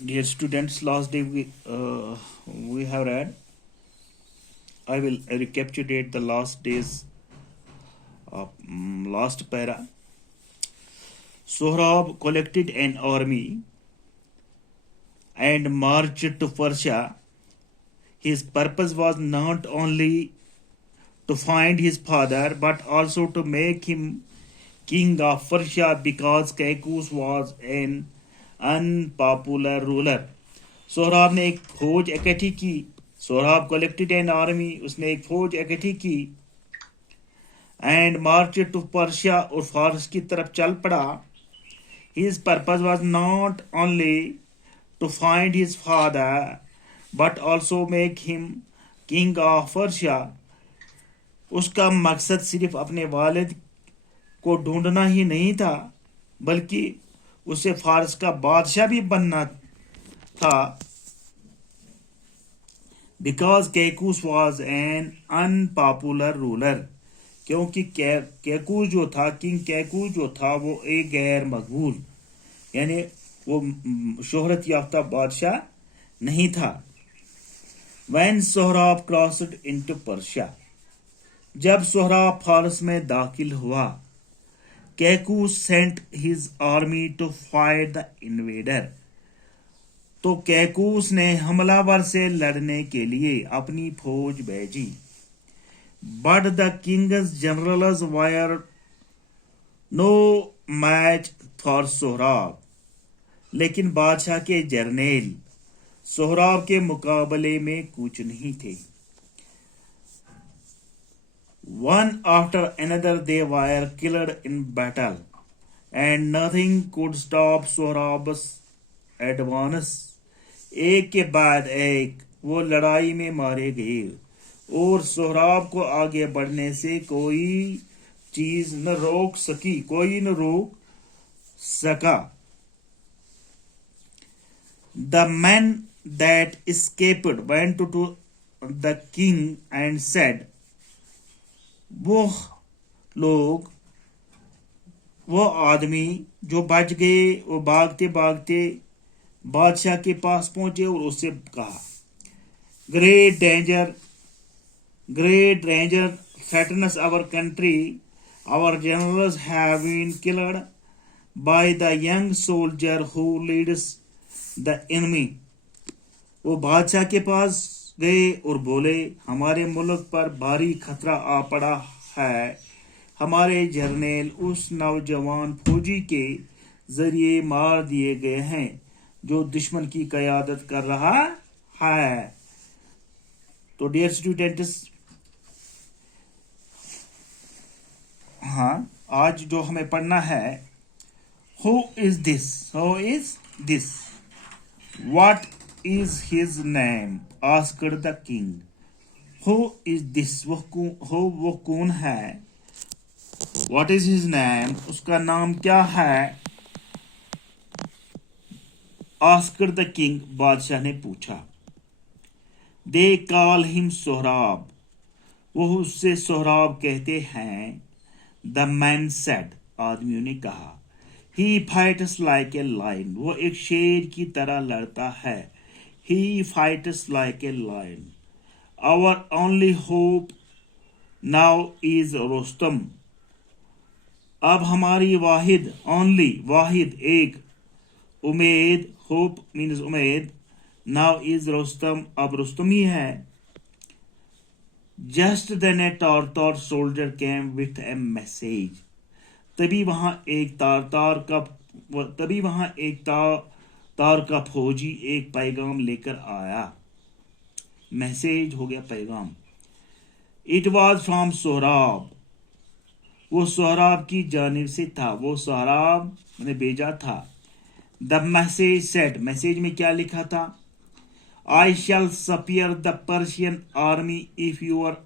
Dear students, last day we have read. I will recapitulate the last day's last para. Sohrab collected an army and marched to Persia. His purpose was not only to find his father but also to make him king of Persia because Kaikus was an unpopular ruler. Sohrab ने एक फौज इकट्ठी की. Sohrab collected an army, उसने एक फौज इकट्ठी की. एंड मार्च टू पर्शिया, और फारस की तरफ चल पड़ा. His purpose was not only to find his father but also make him king of Persia. उसका मकसद सिर्फ अपने वालिद को ढूंढना ही नहीं था बल्कि उसे फारस का बादशाह भी बनना था. बिकॉज कैकूस वॉज एन अनपॉपुलर रूलर, क्योंकि कैकूस जो था, किंग कैकूस जो था, वो एक गैर मकबूल यानी वो शोहरत याफ्ता बादशाह नहीं था. When Sohrab crossed into Persia, जब सोहराब फारस में दाखिल हुआ, कैकूस sent his army to fight the invader, तो कैकूस ने हमलावर से लड़ने के लिए अपनी फौज भेजी. But the king's generals were no match for Sohrab, लेकिन बादशाह के जर्नेल सोहराब के मुकाबले में कुछ नहीं थे. One after another they were killed in battle, and nothing could stop Sohrab's advance. एक के बाद एक वो लड़ाई में मारे गए और सोहराब को आगे बढ़ने से कोई चीज न रोक सकी, कोई न रोक सका. The men that escaped went to the king and said, वो लोग, वो आदमी जो बच गए, वो भागते भागते बादशाह के पास पहुंचे और उससे कहा, great danger threatens our country. Our generals have been killed by the young soldier who leads the enemy. वो बादशाह के पास गए और बोले, हमारे मुल्क पर भारी खतरा आ पड़ा है. हमारे जर्नेल उस नौजवान फौजी के जरिए मार दिए गए हैं जो दुश्मन की क़यादत कर रहा है. तो डियर स्टूडेंट्स, हाँ, आज जो हमें पढ़ना है, who is this, what is his name? asked the king. Who is this? वो कौन है? What is his name? उसका नाम क्या है? asked the king. बादशाह ने पूछा. They call him Sohrab. वो उससे सोहराब कहते हैं. The man said. आदमियों ने कहा. He fights like a lion. वो एक शेर की तरह लड़ता है. He fights like a lion. Our only hope now is Rostam. अब हमारी वाहिद एक उम्मीद, hope means उम्मीद, now is Rostam, अब रुस्तम ही है. Just then a Tartar soldier came with a message. तभी वहां एक तार का फौजी एक पैगाम लेकर आया. मैसेज हो गया पैगाम. इट वॉज फ्रॉम सोहराब, वो सोहराब की जानिब से था, वो सोहराब ने भेजा था. द मैसेज सेड, मैसेज में क्या लिखा था? I shall spare the Persian army if your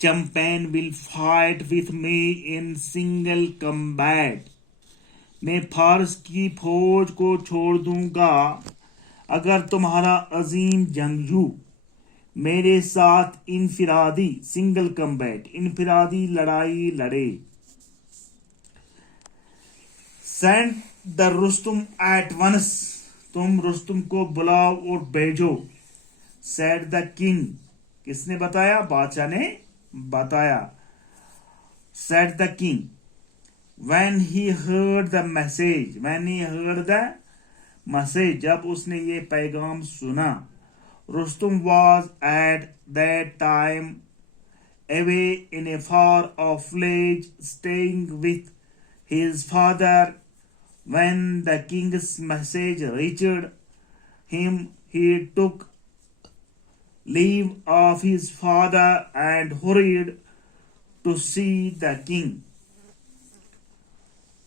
champion will fight with me in single combat. मैं फारस की फौज को छोड़ दूंगा अगर तुम्हारा अजीम जंगजू मेरे साथ इनफिरादी, सिंगल कम्बैट, इनफिरादी लड़ाई लड़े. Send the Rustum at once, तुम रुस्तुम को बुलाओ और भेजो। said the king, किसने बताया? बादशाह ने बताया। said the king, when he heard the message, जब उसने ये पैगाम सुना। Rustam was at that time away in a far off village, staying with his father. When the king's message reached him, he took leave of his father and hurried to see the king.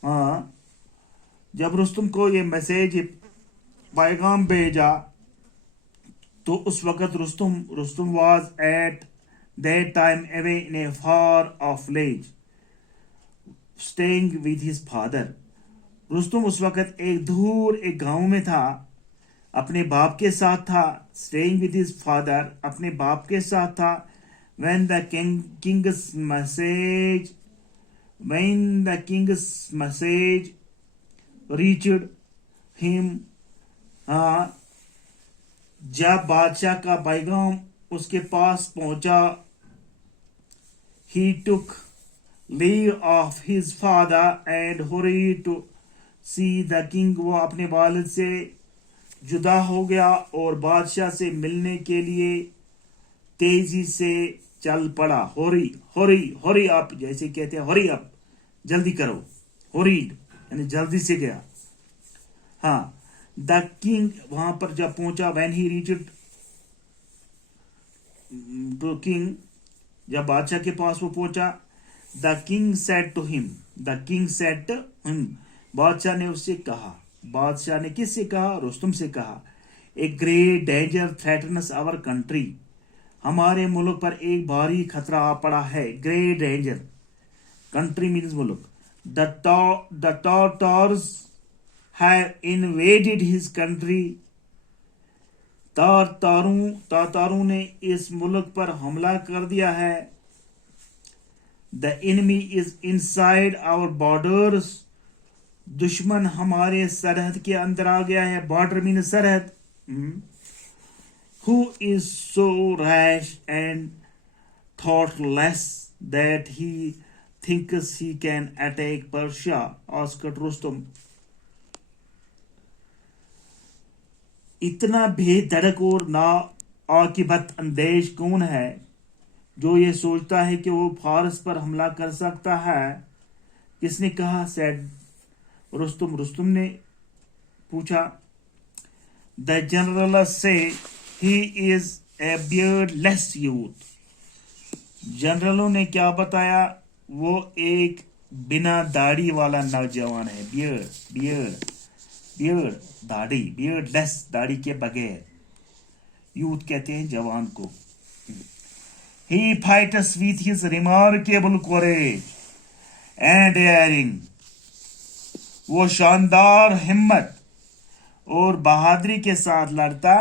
हाँ, जब रुस्तुम को ये message पैगाम भेजा तो उस वक़्त Rustam was at that time away in a far off village, staying with his father. Rustam उस वक़्त एक गांव में था, अपने बाप के साथ था। staying with his father, अपने बाप के साथ था। when the king's message reached him, जब बादशाह का पैगाम उसके पास पहुंचा, he took leave of his father and hurried to see the king, वो अपने वालिद से जुदा हो गया और बादशाह से मिलने के लिए तेजी से चल पड़ा। हरी अप, जैसे कहते हैं हरी अप, जल्दी करो। हरीड यानी जल्दी से गया। हाँ, द किंग वहां पर जब पहुंचा, when he reached to king, जब बादशाह के पास वो पहुंचा। The king said to him, बादशाह ने उससे कहा। बादशाह ने किससे कहा? रुस्तुम से कहा। A great danger threatens our country, हमारे मुल्क पर एक भारी खतरा आ पड़ा है। ग्रेट डेंजर, कंट्री मीन्स मुल्क। The Tartars have invaded his country, तातारों ने इस मुल्क पर हमला कर दिया है। The enemy is inside our borders, दुश्मन हमारे सरहद के अंदर आ गया है। बॉर्डर मीन सरहद। Who is so rash and thoughtless that he thinks he can attack Persia? asked Rustum. इतना बेधड़क और ना आकिबत अंदेश कौन है जो ये सोचता है कि वो फारस पर हमला कर सकता है? किसने कहा? सेड रुस्तुम ने पूछा। द जनरल से he is a beardless youth, जनरलों ने क्या बताया? वो एक बिना दाढ़ी वाला नौजवान है। बियर्ड दाढ़ी, बियर्डलेस दाढ़ी के बगैर। यूथ कहते हैं जवान को। He fights with his remarkable courage and daring, वो शानदार हिम्मत और बहादुरी के साथ लड़ता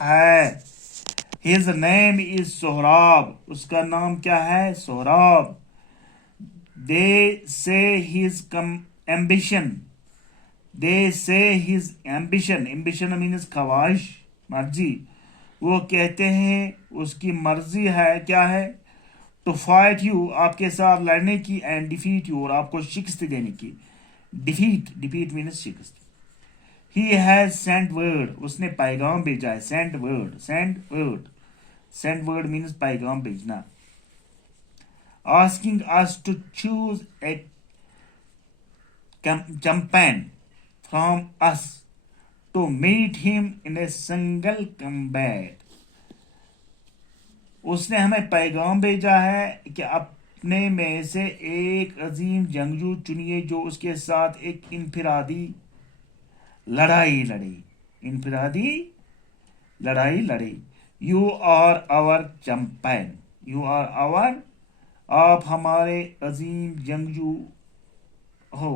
है। His name is सोहराब, उसका नाम क्या है? Sohrab. They say his ambition means ख्वाहिश, मर्जी। वो कहते हैं उसकी मर्जी है, क्या है? टू फाइट यू, आपके साथ लड़ने की। एंड डिफीट यू, और आपको शिकस्त देने की। डिफीट मीन्स शिकस्त। ही हैज सेंट वर्ड, उसने पैगाम भेजा है। सेंट वर्ड मीन्स पैगाम भेजना। Asking us to choose a campaign from us to meet him in a single combat, उसने हमें पैगाम भेजा है कि अपने में से एक अजीम जंगजू चुनिए जो उसके साथ एक इनफिरादी लड़ाई लड़े। यू आर आवर चैंपियन, आप हमारे अजीम जंगजू हो।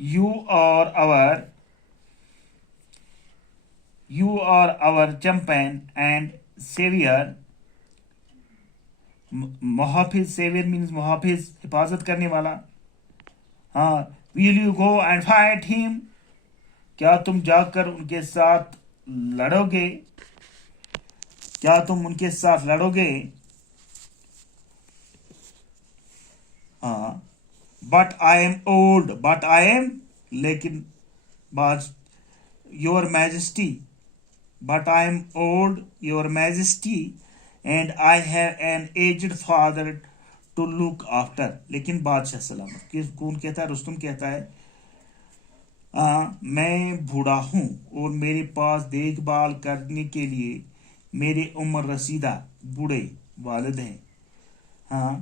You are our champion and savior. मुहाफिज, savior means मुहाफिज, हिफाजत करने वाला। हाँ, will you go and fight him? کیا تم جا کر ان کے ساتھ لڑو گے؟ کیا تم ان کے ساتھ لڑو گے؟ ہاں. But I am old. But I am. لیکن بات Your Majesty. But I am old, Your Majesty, and I have an aged father to look after. لیکن بادشاہ سلامت. کون کہتا ہے؟ رستم کہتا ہے میں بوڑھا ہوں اور میرے پاس دیکھ بھال کرنے کے لیے میرے عمر رسیدہ بوڑھے والد ہیں. ہاں.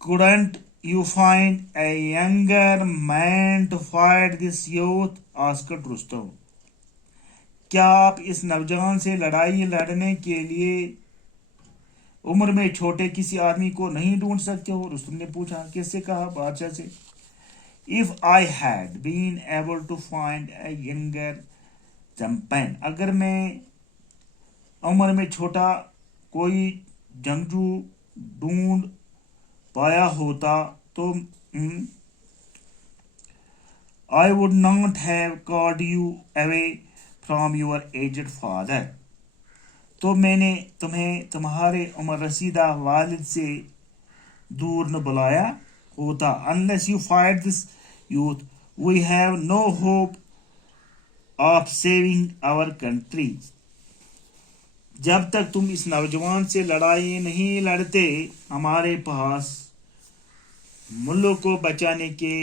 Couldn't you find a younger man to fight this youth? asked Rustam. کیا آپ اس نوجوان سے لڑائی لڑنے کے لیے عمر میں چھوٹے کسی آدمی کو نہیں ڈھونڈ سکتے ہو؟ رستم نے پوچھا. کس سے کہا؟ بادشاہ سے. If I had been able to find a younger champion, اگر میں عمر میں چھوٹا کوئی جنگجو ڈھونڈ پایا ہوتا تو I would not have called you away from your aged father. تو میں نے تمہیں تمہارے عمر رسیدہ والد سے دور نہ بلایا ہوتا. Unless you fight this youth, we have no hope of saving our country. جب تک تم اس نوجوان سے لڑائی نہیں لڑتے ہمارے پاس ملک کو بچانے کے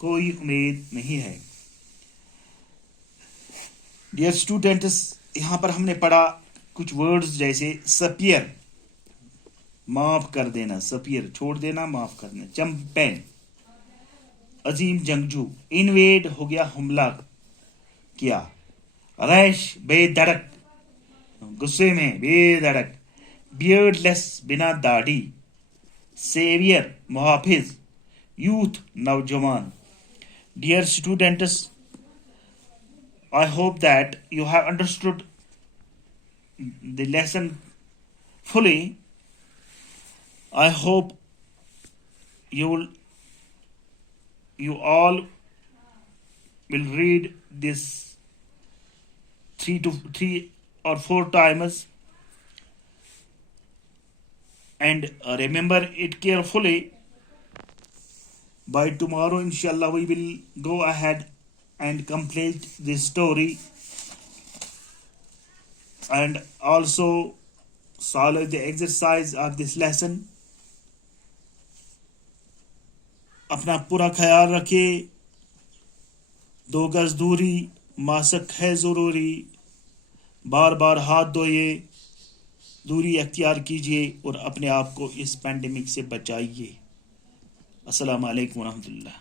کوئی امید نہیں ہے. ڈیئر اسٹوڈنٹس، یہاں پر ہم نے پڑھا کچھ ورڈز جیسے سپیئر معاف کر دینا، سپیئر چھوڑ دینا، معاف کرنا. چمپین عظیم جنگجو. انویڈ ہو گیا حملہ کیا. ریش بے دھڑک، غصے میں بے دھڑک. بیئرڈ لیس بنا داڑھی. سیویئر محافظ. یوتھ نوجوان. Dear students, I hope that you have understood the lesson fully. I hope you all will read this 3 or 4 times and remember it carefully. By tomorrow, inshallah, we will go ahead and complete this story and also solve the exercise of this lesson. اپنا پورا خیال رکھیے. 2 گز دوری، mask ہے ضروری. بار بار ہاتھ دھوئیے، دوری اختیار کیجیے اور اپنے آپ کو اس پینڈیمک سے بچائیے. السلام علیکم ورحمۃ اللہ.